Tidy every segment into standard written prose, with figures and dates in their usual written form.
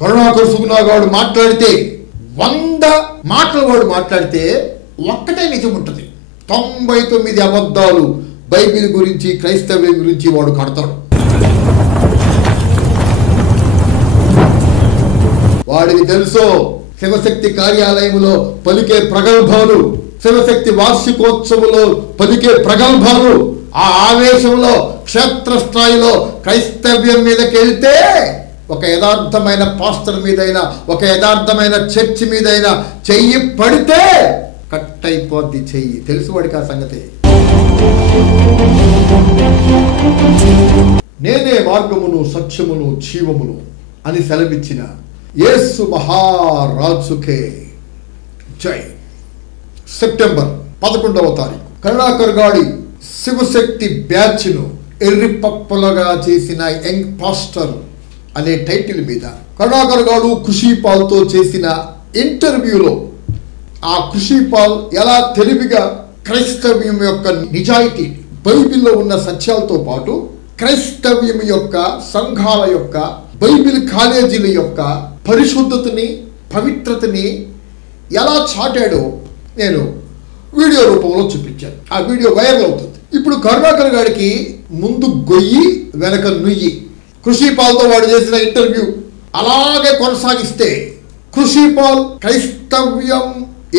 కరుణాకర్ సుగుణాగాడు మాట్లాడితే 100 మాటలు వాడు మాట్లాడితే ఒక్కటే నిజం ఉంటుంది. 99 అబద్ధాలు బైబిల్ గురించి, క్రైస్తవ్యం గురించి వాడు కడతాడు. వాడికి తెలుసు శివశక్తి కార్యాలయంలో పలికే ప్రగల్భాలు, శివశక్తి వార్షికోత్సవంలో పలికే ప్రగల్భాలు, ఆ ఆవేశంలో క్షేత్రస్థాయిలో క్రైస్తవ్యం మీదకి వెళ్తే ఒక యథార్థమైన పాస్టర్ మీదైనా, ఒక యథార్థమైన చర్చ్ మీదైనా చెయ్యి పడితే కట్ అయిపోద్ది చెయ్యి. తెలుసు వాడికి ఆ సంగతి. నేనే మార్గమును, సత్యమును, జీవమును అని సెలవిచ్చిన యేసు మహారాజుకే జై. సెప్టెంబర్ 11వ తారీఖు కరుణాకర్ గాడి శివశక్తి బ్యాచ్ను ఎర్రిపప్పలుగా చేసిన యంగ్ పాస్టర్ అనే టైటిల్ మీద కరుణాకర్ గాడు ఖుషీపాల్తో చేసిన ఇంటర్వ్యూలో ఆ ఖుషీపాల్ ఎలా తెలివిగా క్రైస్తవ్యం యొక్క నిజాయితీ, బైబిల్లో ఉన్న సత్యాలతో పాటు క్రైస్తవ్యం యొక్క సంఘాల యొక్క, బైబిల్ కాలేజీల యొక్క పరిశుద్ధతని, పవిత్రతని ఎలా చాటాడో నేను వీడియో రూపంలో చూపించాను. ఆ వీడియో వైరల్ అవుతుంది. ఇప్పుడు కరుణాకర్ గారికి ముందు గొయ్యి వెనక నుయ్యి. ఖుషీపాల్తో వాడు చేసిన ఇంటర్వ్యూ అలాగే కొనసాగిస్తే ఖుషీపాల్ క్రైస్తవ్యం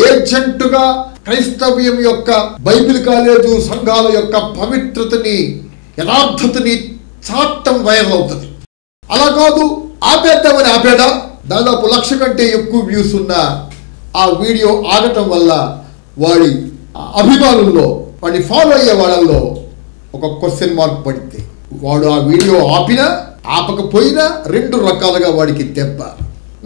ఏజెంటుగా క్రైస్తవ్యం యొక్క, బైబిల్ కాలేజు సంఘాల యొక్క పవిత్రతని, యథార్థతని చాటం వైరల్ అవుతుంది. అలా కాదు, ఆపేద్దామని ఆపేడా. దాదాపు 1,00,000 కంటే ఎక్కువ వ్యూస్ ఉన్న ఆ వీడియో ఆగటం వల్ల వాడి అభిమానుల్లో, వాడిని ఫాలో అయ్యే వాళ్ళల్లో ఒక క్వశ్చన్ మార్క్ పడితే, వాడు ఆ వీడియో ఆపినా ఆపకపోయినా 2 రకాలుగా వాడికి దెబ్బ.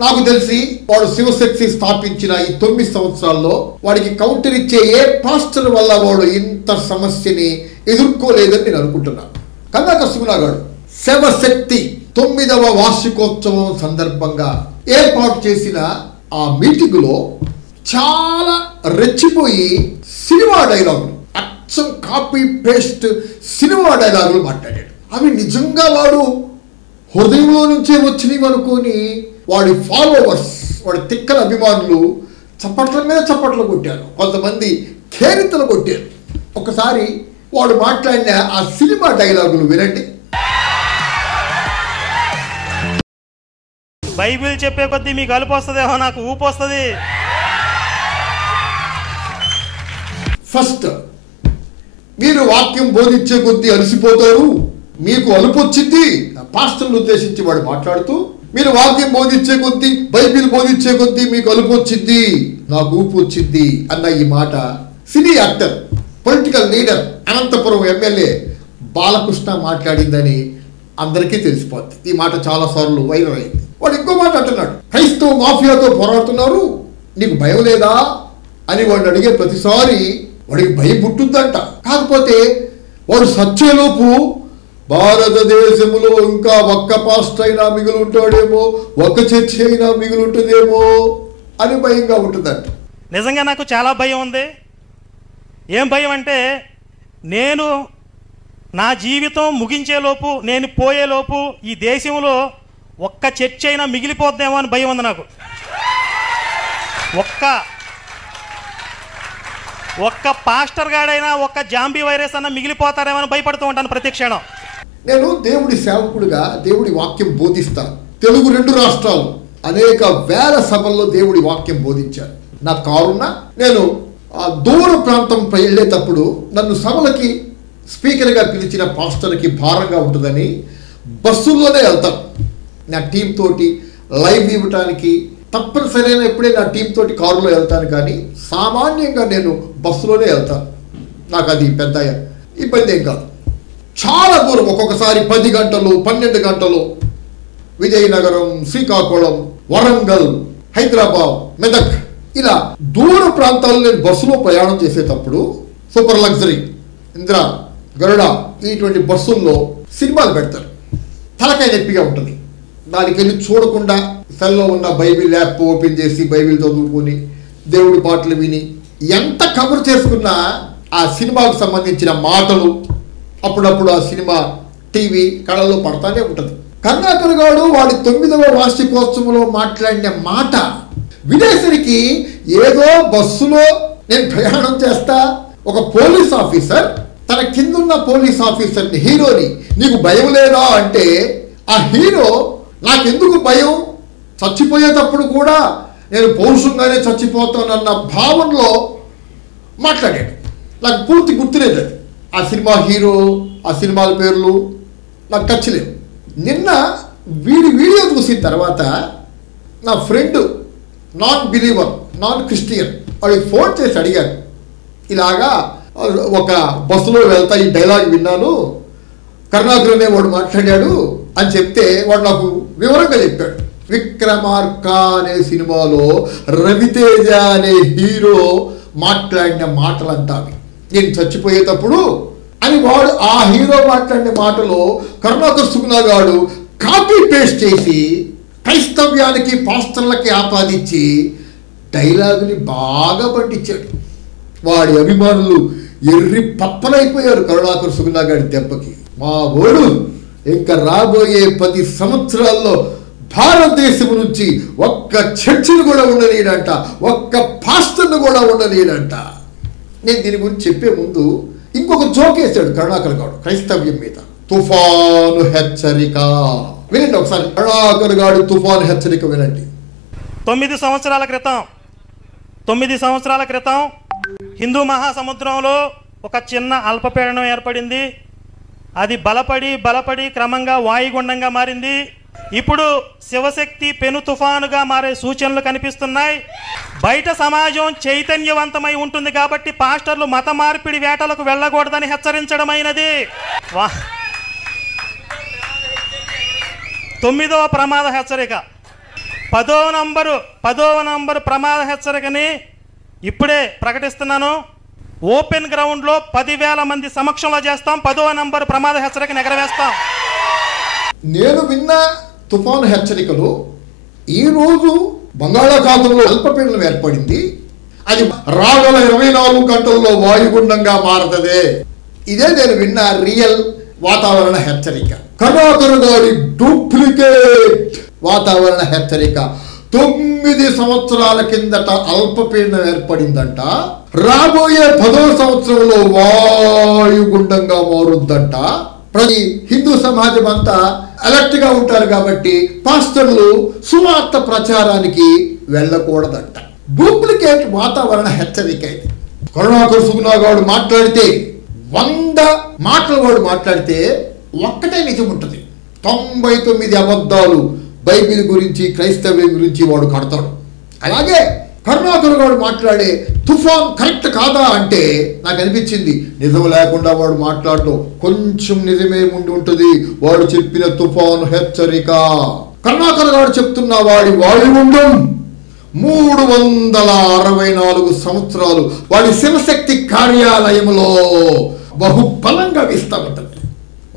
నాకు తెలిసి వాడు శివశక్తి స్థాపించిన ఈ 9 సంవత్సరాల్లో వాడికి కౌంటర్ ఇచ్చే ఏ పాస్టర్ వల్ల వాడు ఇంత సమస్యని ఎదుర్కోలేదని నేను అనుకుంటున్నాను. కరుణాకర్ సుగుణాగాడు శివశక్తి 9వ వార్షికోత్సవం సందర్భంగా ఏర్పాటు చేసిన ఆ మీటింగులో చాలా రెచ్చిపోయి సినిమా డైలాగులు, అచ్చం కాపీ పేస్ట్ సినిమా డైలాగులు మాట్లాడాడు. అవి నిజంగా వాడు హృదయంలో నుంచే వచ్చినవి అనుకొని వాడి ఫాలోవర్స్, వాడి తిక్కల అభిమానులు చప్పట్ల మీద చప్పట్లు కొట్టారు, కొంతమంది ఖేరితలు కొట్టారు. ఒకసారి వాడు మాట్లాడిన ఆ సినిమా డైలాగులు వినండి. బైబిల్ చెప్పే కొద్దీ మీకు అలుపు వస్తుందేమో, నాకు ఊపు వస్తుంది. ఫస్ట్, మీరు వాక్యం బోధించే కొద్దీ అలసిపోతారు, మీకు అలుపు వచ్చింది. పాస్టర్ను ఉద్దేశించి వాడు మాట్లాడుతూ, మీరు వాక్యం బోధించే కొద్దీ, బైబిల్ బోధించే కొద్దీ మీకు అలుపు వచ్చింది, నాకు ఊపు వచ్చింది అన్న ఈ మాట cine actor, political leader, Anantapuram MLA Balakrishna మాట్లాడిందని అందరికీ తెలిసిపోద్ది. ఈ మాట చాలా సార్లు వైరల్ అయింది. వాడు ఇంకో మాట అంటున్నాడు, క్రైస్తవ మాఫియాతో పోరాడుతున్నారు, నీకు భయం లేదా అని వాడిని అడిగే ప్రతిసారి వాడికి భయం పుట్టుందంట. కాకపోతే వాడు సత్యలోపు భారతదేశంలో ఇంకా ఒక్క పాస్టర్ అయినా మిగిలి ఉంటాడేమో, ఒక్క చర్చ్ అయినా మిగిలి ఉంటుందేమో అని భయంగా ఉంటుందంట. నిజంగా నాకు చాలా భయం ఉంది. ఏం భయం అంటే, నేను నా జీవితం ముగించేలోపు, నేను పోయేలోపు ఈ దేశంలో ఒక్క చర్చ్ అయినా మిగిలిపోద్దేమో అని భయం ఉంది నాకు. ఒక్క పాస్టర్ గాడైనా, ఒక్క జాంబీ వైరస్ అన్న మిగిలిపోతారేమో అని భయపడుతూ ఉంటాను ప్రతి క్షణం. నేను దేవుడి సేవకుడిగా దేవుడి వాక్యం బోధిస్తాను. తెలుగు 2 రాష్ట్రాలు అనేక వేల సభల్లో దేవుడి వాక్యం బోధించాను. నా కారున్నా నేను దూర ప్రాంతం వెళ్ళేటప్పుడు నన్ను సభలకి స్పీకర్గా పిలిచిన పాస్టర్కి భారంగా ఉంటుందని బస్సుల్లోనే వెళ్తాను. నా టీం తోటి లైవ్ ఇవ్వటానికి తప్పనిసరైన ఎప్పుడే నా టీం తోటి కారులో వెళ్తాను, కానీ సామాన్యంగా నేను బస్సులోనే వెళ్తాను. నాకు అది పెద్ద ఇబ్బంది ఏం కాదు. చాలా దూరం, ఒక్కొక్కసారి 10 గంటలు 12 గంటలు విజయనగరం, శ్రీకాకుళం, వరంగల్, హైదరాబాద్, మెదక్, ఇలా దూర ప్రాంతాల్లో నేను బస్సులో ప్రయాణం చేసేటప్పుడు సూపర్ లగ్జరీ, ఇందిరా, గరుడ ఇటువంటి బస్సుల్లో సినిమాలు పెడతారు. తలకాయ నొప్పిగా ఉంటుంది. దానికి వెళ్ళి చూడకుండా సెల్లో ఉన్న బైబిల్ యాప్ ఓపెన్ చేసి బైబిల్ చదువుకొని దేవుడి పాటలు విని ఎంత కవర్ చేసుకున్నా ఆ సినిమాకు సంబంధించిన మాటలు అప్పుడప్పుడు ఆ సినిమా టీవీ కళ్ళల్లో పడతానే ఉంటుంది. కరుణాకర్ గారు వాడి 9వ వార్షికోత్సవంలో మాట్లాడిన మాట వినేసరికి ఏదో బస్సులో నేను ప్రయాణం చేస్తా, ఒక పోలీస్ ఆఫీసర్ తన కిందున్న పోలీస్ ఆఫీసర్ని, హీరోని, నీకు భయం లేదా అంటే ఆ హీరో నాకెందుకు భయం, చచ్చిపోయేటప్పుడు కూడా నేను పౌరుషంగానే చచ్చిపోతానన్న భావనలో మాట్లాడాడు. నాకు పూర్తి గుర్తులేదు అది. ఆ సినిమా హీరో, ఆ సినిమాల పేర్లు నాకు టచ్లేదు. నిన్న వీడియో చూసిన తర్వాత నా friend non believer, non Christian, వాడికి ఫోన్ చేసి అడిగాను, ఇలాగా ఒక బస్సులో వెళ్తా ఈ డైలాగ్ విన్నాను, కరుణాకర్ అనే వాడు మాట్లాడాడు అని చెప్తే వాడు నాకు వివరంగా చెప్పాడు. విక్రమార్క అనే సినిమాలో రవితేజ అనే హీరో మాట్లాడిన మాటలంతా నేను చచ్చిపోయేటప్పుడు అని వాడు ఆ హీరో మాట్లాడిన మాటలో కరుణాకర్ సుగుణా గారు కాపీ పేస్ట్ చేసి క్రైస్తవ్యానికి పాస్టర్లకి ఆపాదించి డైలాగుని బాగా పట్టించాడు. వాడి అభిమానులు ఎర్రి పప్పలైపోయారు కరుణాకర్ సుగుణా గారి దెబ్బకి. మా ఓడు ఇంకా రాబోయే 10 సంవత్సరాల్లో భారతదేశం నుంచి ఒక్క చర్చిని కూడా ఉండలేడంట, ఒక్క పాస్టర్ను కూడా ఉండలేడంట. నేను దీని గురించి చెప్పే ముందు ఇంకొక జోక్ వేశాడు కరుణాకర్ గారు క్రైస్తవ్యం మీద. తుఫాను హెచ్చరిక వినండి ఒకసారి. కరుణాకర్ గారు తుఫాను హెచ్చరిక వినండి. 9 సంవత్సరాల క్రితం హిందూ మహాసముద్రంలో ఒక చిన్న అల్పపీడనం ఏర్పడింది. అది బలపడి క్రమంగా వాయుగుండంగా మారింది. ఇప్పుడు శివశక్తి పెను తుఫానుగా మారే సూచనలు కనిపిస్తున్నాయి. బయట సమాజం చైతన్యవంతమై ఉంటుంది కాబట్టి పాస్టర్లు మత మార్పిడి వేటలకు వెళ్ళకూడదని హెచ్చరించడమైనది. 9వ ప్రమాద హెచ్చరిక. 10వ నంబరు ప్రమాద హెచ్చరికని ఇప్పుడే ప్రకటిస్తున్నాను. ఓపెన్ గ్రౌండ్లో 10,000 మంది సమక్షంలో చేస్తాం. 10వ నంబరు ప్రమాద హెచ్చరికను ఎగరవేస్తాం. నేను విన్న తుఫాను హెచ్చరికలు ఈరోజు బంగాళాఖాతంలో అల్పపీడనం ఏర్పడింది, అది రాగల 24 గంటల్లో వాయుగుండంగా మారుతుంది. ఇదే నేను విన్న రియల్ వాతావరణ హెచ్చరిక. కరుణాకర్ గారి డూప్లికేట్ వాతావరణ హెచ్చరిక. 9 సంవత్సరాల కిందట అల్పపీడనం ఏర్పడిందంట, రాబోయే 10వ సంవత్సరంలో వాయుగుండంగా మారుద్దంట. ప్రతి హిందూ సమాజం అంతా అలర్ట్ గా ఉంటారు కాబట్టి పాస్టర్లు సువార్త ప్రచారానికి వెళ్ళకూడదంట. డూప్లికేట్ వాతావరణ హెచ్చరిక ఇది. కరుణాకర్ సుగుణా గారు మాట్లాడితే 100 మాటలు వాడు మాట్లాడితే ఒక్కటే నిజం ఉంటుంది. 99 అబద్ధాలు బైబిల్ గురించి, క్రైస్తవ్యం గురించి వాడు కడతాడు. అలాగే కరుణాకర్ గారు మాట్లాడే తుఫాన్ కరెక్ట్ కాదా అంటే నాకు అనిపించింది నిజం లేకుండా వాడు మాట్లాడటం కొంచెం నిజమే ఉండి ఉంటుంది. వాడు చెప్పిన తుఫాను హెచ్చరిక, కరుణాకర్ గారు చెప్తున్న వాడి వాయుగుండం 364 సంవత్సరాలు వాడి శివశక్తి కార్యాలయంలో బహుబలంగా వీస్తా ఉంటుంది.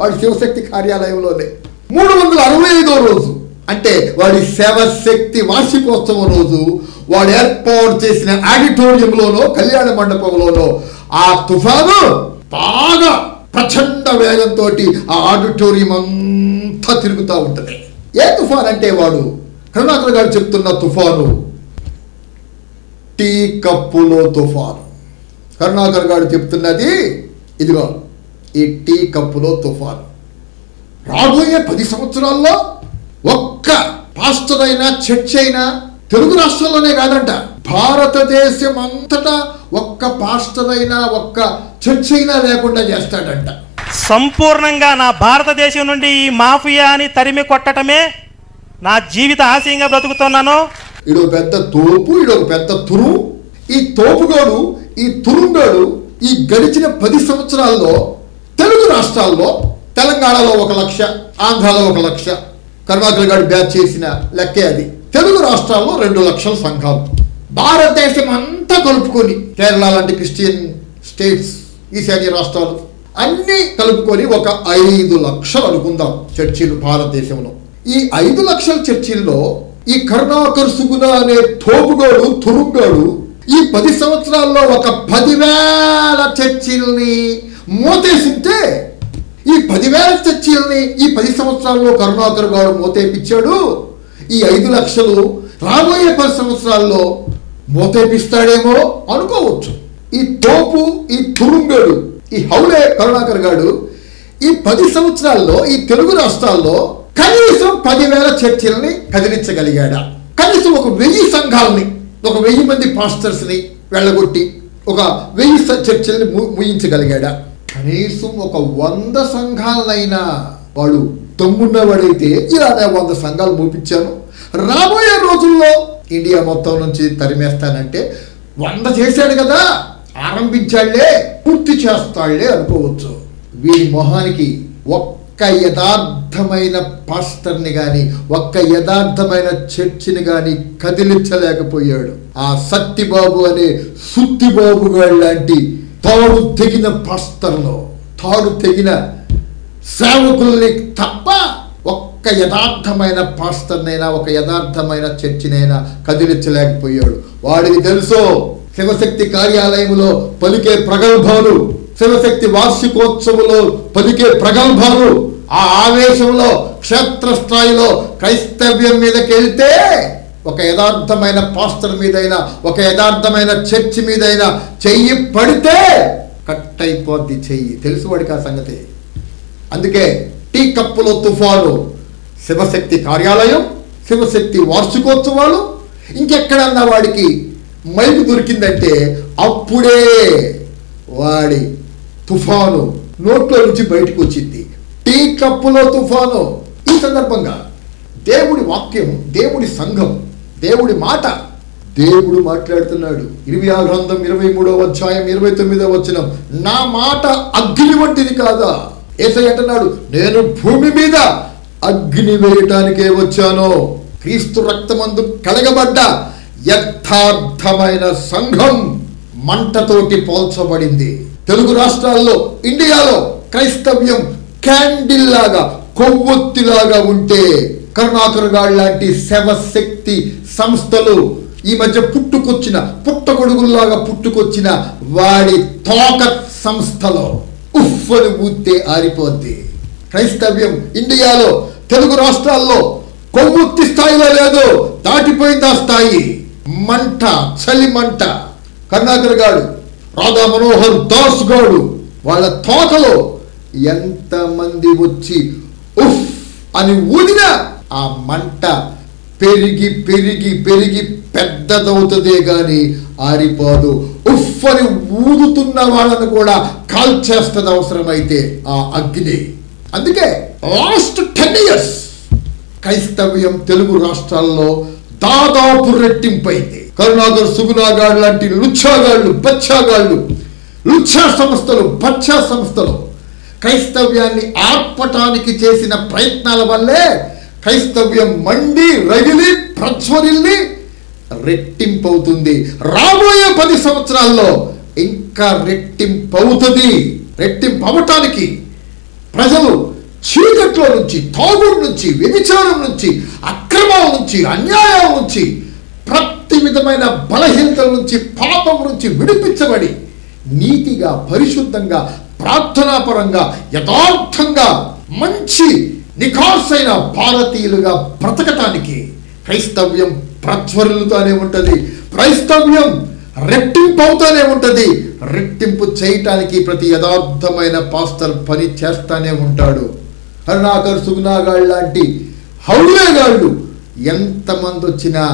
వాడి శివశక్తి కార్యాలయంలోనే 365వ రోజు అంటే వాడి శివశక్తి వార్షికోత్సవం రోజు వాడు ఏర్పాటు చేసిన ఆడిటోరియంలోనో కళ్యాణ మండపంలోనో ఆ తుఫాను బాగా ప్రచండ వేగంతో ఆ ఆడిటోరియం అంతా తిరుగుతూ ఉంటుంది. ఏ తుఫాన్ అంటే వాడు కరుణాకర్ గారు చెప్తున్న తుఫాను టీ కప్పులో తుఫాను. కరుణాకర్ గారు చెప్తున్నది ఇదిగో ఈ టీ కప్పులో తుఫాను. రాబోయే 10 సంవత్సరాల్లో ఒక్క పాస్టర్ అయినా చర్చ్ అయినా తెలుగు రాష్ట్రాల్లోనే కాదంట, భారతదేశం అంతటా ఒక్క పాస్టర్ అయినా ఒక్క చర్చ్ అయినా లేకుండా చేస్తాడంట. సంపూర్ణంగా నా భారతదేశం నుండి ఈ మాఫియాని తరిమి కొట్టడమే నా జీవిత ఆశయంగా బ్రతుకుతున్నాను. ఇడో పెద్ద తోపు, ఇడొక పెద్ద తురు. ఈ తోపుగాడు, ఈ తురుంగాడు ఈ గడిచిన 10 సంవత్సరాల్లో తెలుగు రాష్ట్రాల్లో తెలంగాణలో 1 లక్ష, ఆంధ్రాలో 1 లక్ష, కరుణాకర్ గారు బ్యాచ్ చేసిన లెక్కే అది. తెలుగు రాష్ట్రాల్లో 2 లక్షల సంఘాలు, భారతదేశం అంతా కలుపుకొని కేరళ లాంటి క్రిస్టియన్ స్టేట్స్, ఈశాన్య రాష్ట్రాలు అన్నీ కలుపుకొని ఒక 5 లక్షలు అనుకుందాం చర్చిలు భారతదేశంలో. ఈ 5 లక్షల చర్చిల్లో ఈ కరుణాకర్ సుగుణా అనే తోపుగాడు, తురుంగాడు ఈ 10 సంవత్సరాల్లో ఒక 10,000 చర్చిల్ని మోతేసింటే ఈ 10,000 చర్చిల్ని ఈ 10 సంవత్సరాల్లో కరుణాకర్ గారు మోతేపించాడు. ఈ 5 లక్షలు రాబోయే 10 సంవత్సరాల్లో మోతేపిస్తాడేమో అనుకోవచ్చు. ఈ తోపు, ఈ తురుంగడు, ఈ హౌలే కరుణాకర్ గారు ఈ 10 సంవత్సరాల్లో ఈ తెలుగు రాష్ట్రాల్లో కనీసం 10,000 చర్చిల్ని కదిలించగలిగాడా? కనీసం ఒక 1000 సంఘాలని, ఒక 1000 మంది పాస్టర్స్ని వెళ్ళగొట్టి ఒక 1000 చర్చిల్ని ముయించగలిగాడా? కనీసం ఒక 100 సంఘాలైనా వాడు దమ్మున్నవాడైతే ఇలానే 100 సంఘాలు మూపించాను, రాబోయే రోజుల్లో ఇండియా మొత్తం నుంచి తరిమేస్తానంటే 100 చేశాడు కదా, ఆరంభించాళ్లే, పూర్తి చేస్తాళ్లే అనుకోవచ్చు. వీడి మొహానికి ఒక్క యథార్థమైన పాస్టర్ని కానీ, ఒక్క యథార్థమైన చర్చిని కానీ కదిలించలేకపోయాడు. ఆ సత్తిబాబు అనే సుత్తిబాబు గారు లాంటి తాడు తెగిన పాస్టర్లో, తాడు తెగిన సేవకుల్ని తప్ప ఒక్క యథార్థమైన పాస్టర్నైనా, ఒక యథార్థమైన చర్చినైనా కదిలించలేకపోయాడు. వాడికి తెలుసు శివశక్తి కార్యాలయంలో పలికే ప్రగల్భాలు, శివశక్తి వార్షికోత్సవంలో పలికే ప్రగల్భాలు, ఆ ఆవేశంలో క్షేత్రస్థాయిలో క్రైస్తవ్యం మీదకి వెళ్తే ఒక యథార్థమైన పాస్టర్ మీదైనా, ఒక యథార్థమైన చర్చి మీదైనా చెయ్యి పడితే కట్ అయిపోద్ది చెయ్యి. తెలుసు వాడికి ఆ సంగతి. అందుకే టీ కప్పులో తుఫాను, శివశక్తి కార్యాలయం, శివశక్తి వార్షికోత్సవాలు, ఇంకెక్కడన్నా వాడికి మైకు దొరికిందంటే అప్పుడే వాడి తుఫాను నోట్లో నుంచి బయటకు వచ్చింది. టీ కప్పులో తుఫాను. ఈ సందర్భంగా దేవుడి వాక్యం, దేవుడి సంఘం, దేవుడి మాట, దేవుడు మాట్లాడుతున్నాడు. 26 గ్రంథం 23వ అధ్యాయం 29వ వచనం, నా మాట అగ్ని వంటిది కాదా? యేసయ్య అంటున్నాడు, నేను భూమి మీద అగ్ని వేయటానికే వచ్చాను. క్రీస్తు రక్తమందు కడగబడ్డ యథార్థమైన సంఘం మంటతోటి పోల్చబడింది. తెలుగు రాష్ట్రాల్లో, ఇండియాలో క్రైస్తవ్యం క్యాండిల్ లాగా, కొవ్వొత్తిలాగా ఉంటే కరుణాకర్ గారు లాంటి శివశక్తి సంస్థలు ఈ మధ్య పుట్టగొడుగుల్లాగా పుట్టుకొచ్చిన వాడి తోక సంస్థలో ఉఫ్ఫని ఊతే ఆరిపోద్ది. క్రైస్తవ్యం ఇండియాలో, తెలుగు రాష్ట్రాల్లో కొవ్వొత్తి స్థాయిలో లేదు, దాటిపోయింది ఆ స్థాయి. మంట, చలి మంట. కరుణాకర్ గారు, రాధా మనోహర్ దాస్ గారు, వాళ్ళ తోకలో ఎంతమంది వచ్చి ఉఫ్ అని ఊదినా ఆ మంట పెరిగి పెరిగి పెరిగి పెద్దదవుతుందే గాని ఆరిపోదు. ఉఫ్ అని ఊదుతున్న వాళ్ళను కూడా కాల్చేస్తుంది అవసరమైతే ఆ అగ్ని. అందుకే లాస్ట్ 10 years క్రైస్తవ్యం తెలుగు రాష్ట్రాల్లో దాదాపు రెట్టింపైంది. కరుణాకర్, సుగుణాగాడు లాంటి లుచ్చాగాళ్ళు, బచ్చాగాళ్ళు, లుచ్చా సంస్థలు, బచ్చా సంస్థలు క్రైస్తవ్యాన్ని ఆర్పటానికి చేసిన ప్రయత్నాల వల్లే క్రైస్తవ్యం మండి రగిలి ప్రజ్వరిల్లి రెట్టింపవుతుంది. రాబోయే 10 సంవత్సరాల్లో ఇంకా రెట్టింపవుతుంది. రెట్టింపవటానికి ప్రజలు చీకట్లో నుంచి, తాగుడు నుంచి, వ్యభిచారం నుంచి, అక్రమం నుంచి, అన్యాయం నుంచి, ప్రతి విధమైన బలహీనతల నుంచి, పాపం నుంచి విడిపించబడి నీతిగా, పరిశుద్ధంగా, ప్రార్థనాపరంగా, యథార్థంగా, మంచి నిఖార్సైన భారతీయులుగా బ్రతకటానికి క్రైస్తవ్యం ప్రజ్వరులుతూనే ఉంటుంది. క్రైస్తవ్యం రెట్టింపు అవుతూనే ఉంటుంది. రెట్టింపు చేయటానికి ప్రతి యథార్థమైన పాస్టర్ పని చేస్తానే ఉంటాడు. కరుణాకర్, సుగుణాగాళ్ళు లాంటి హౌలేగాళ్ళు ఎంతమంది వచ్చినా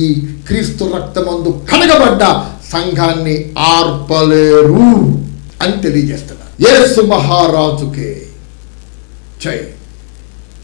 ఈ క్రీస్తు రక్తమందు కడగబడ్డ సంఘాన్ని ఆర్పలేరు అని తెలియజేస్తున్నారు. యేసు మహారాజుకే జై.